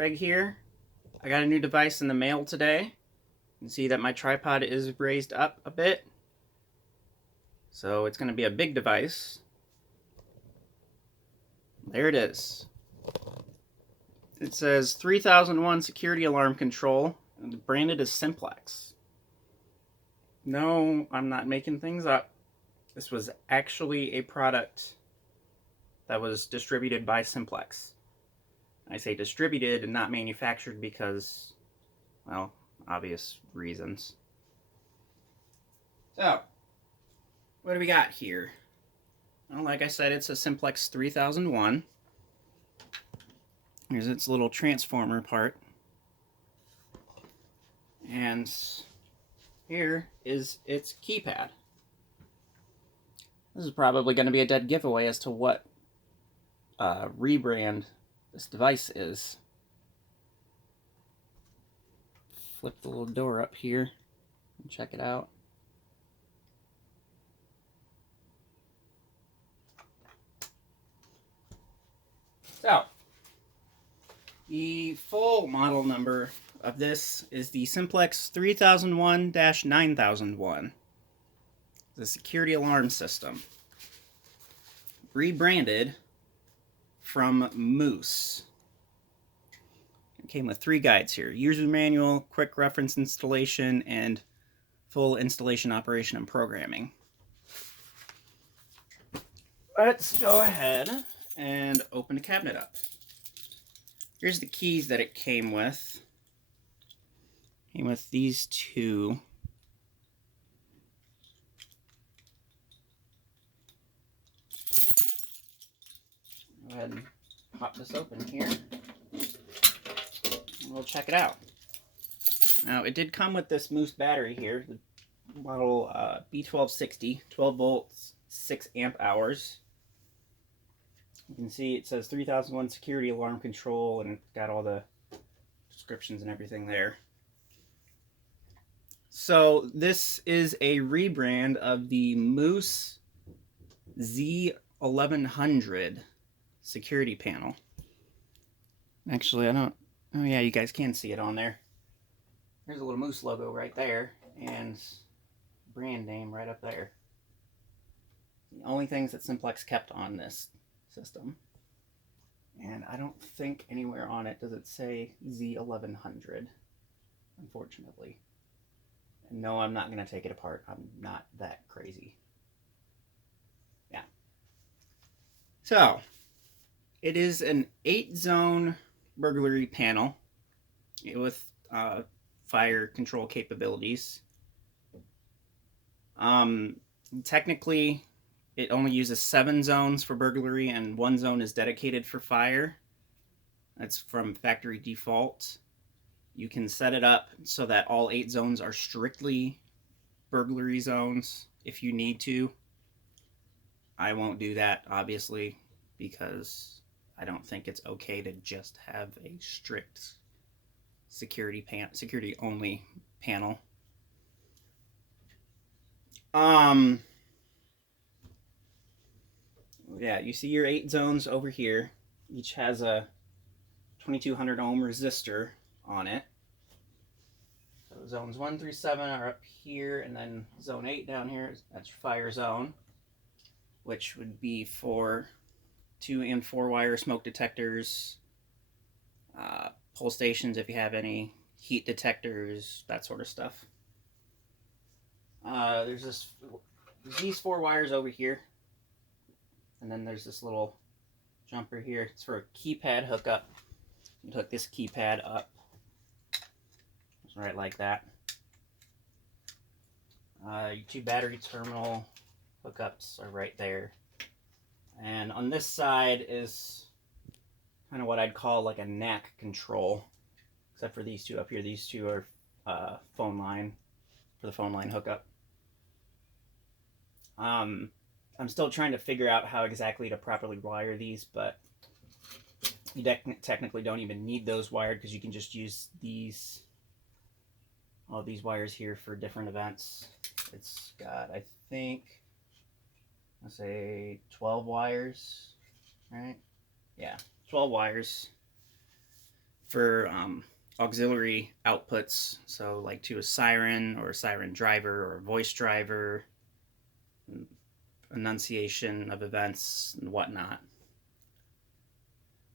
Craig here. I got a new device in the mail today. You can see that my tripod is raised up a bit. So it's going to be a big device. There it is. It says 3001 security alarm control, and branded as Simplex. No, I'm not making things up. This was actually a product that was distributed by Simplex. I say distributed and not manufactured because, well, obvious reasons. So, what do we got here? Well, like I said, it's a Simplex 3001. Here's its little transformer part. And here is its keypad. This is probably going to be a dead giveaway as to what rebrand this device is. Flip the little door up here and check it out. So, the full model number of this is the Simplex 3001-9001. The security alarm system. Rebranded from Moose. It came with 3 guides here: user manual, quick reference installation, and full installation, operation, and programming. Let's go ahead and open the cabinet up. Here's the keys that it came with. It came with these 2. Go ahead and pop this open here. And we'll check it out. Now, it did come with this Moose battery here, the model B1260, 12 volts, 6 amp hours. You can see it says 3001 security alarm control, and it's got all the descriptions and everything there. So this is a rebrand of the Moose Z1100 security panel. Actually, I don't... Oh yeah, you guys can see it on there. There's a little Moose logo right there, and brand name right up there. The only things that Simplex kept on this system. And I don't think anywhere on it does it say Z1100, unfortunately. And no, I'm not going to take it apart. I'm not that crazy. Yeah. So, it is an 8-zone burglary panel with fire control capabilities. Technically, it only uses 7 zones for burglary, and 1 zone is dedicated for fire. That's from factory default. You can set it up so that all 8 zones are strictly burglary zones if you need to. I won't do that, obviously, because I don't think it's okay to just have a strict security only panel. Yeah, you see your 8 zones over here. Each has a 2200 ohm resistor on it. So zones 1 through 7 are up here, and then zone 8 down here, that's your fire zone, which would be for 2 and 4 wire smoke detectors, pull stations if you have any, heat detectors, that sort of stuff. There's these 4 wires over here, and then there's this little jumper here. It's for a keypad hookup. You hook this keypad up, just right like that. Your 2 battery terminal hookups are right there. And on this side is kind of what I'd call like a NAC control, except for these 2 up here. These 2 are phone line, for the phone line hookup. I'm still trying to figure out how exactly to properly wire these, but you technically don't even need those wired, because you can just use these, all these wires here for different events. It's got, I think, let's say 12 wires, right? Yeah, 12 wires. for auxiliary outputs, so like to a siren or a siren driver or a voice driver, enunciation of events and whatnot.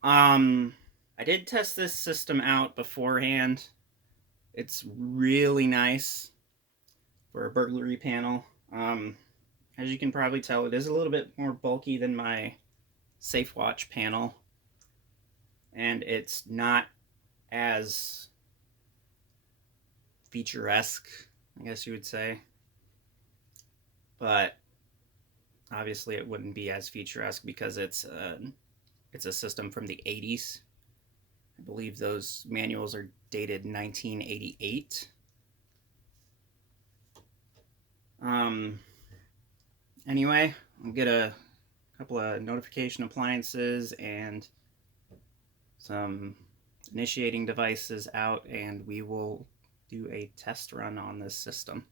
I did test this system out beforehand. It's really nice for a burglary panel. As you can probably tell, it is a little bit more bulky than my SafeWatch panel, and it's not as feature-esque, I guess you would say. But obviously it wouldn't be as feature-esque because it's a system from the 80s. I believe those manuals are dated 1988. Anyway, I'll get a couple of notification appliances and some initiating devices out, and we will do a test run on this system.